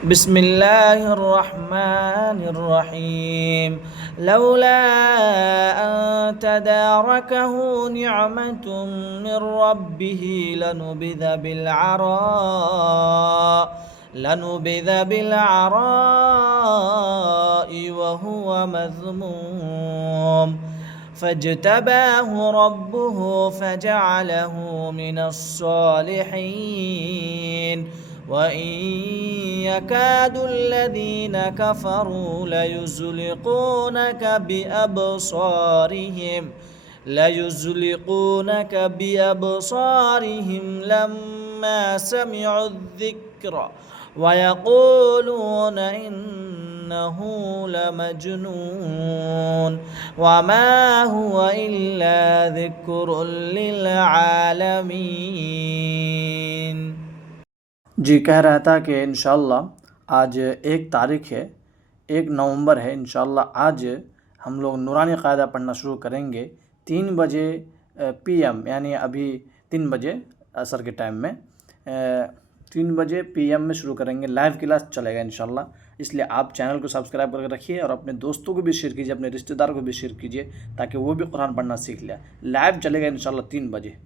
بسم الله الرحمن الرحيم لولا أن تداركه نعمة من ربه لنبذ بالعراء وهو مذموم فاجتباه ربه فجعله من الصالحين وإن يكاد الذين كفروا ليزلقونك بأبصارهم لما سمعوا الذكر ويقولون إنه لمجنون وما هو إلا ذكر للعالمين। जी कह रहा था कि इंशाअल्लाह आज 1 तारीख है, 1 नवंबर है। इंशाअल्लाह आज हम लोग नूरानी क़ायदा पढ़ना शुरू करेंगे 3 बजे PM, यानी अभी 3 बजे असर के टाइम में 3 बजे PM में शुरू करेंगे। लाइव क्लास चलेगा इंशाअल्लाह, इसलिए आप चैनल को सब्सक्राइब करके रखिए और अपने दोस्तों को भी शेयर कीजिए, अपने रिश्तेदार को भी शेयर कीजिए ताकि वो भी कुरान पढ़ना सीख ले। लाइव चलेगा इंशाअल्लाह 3 बजे।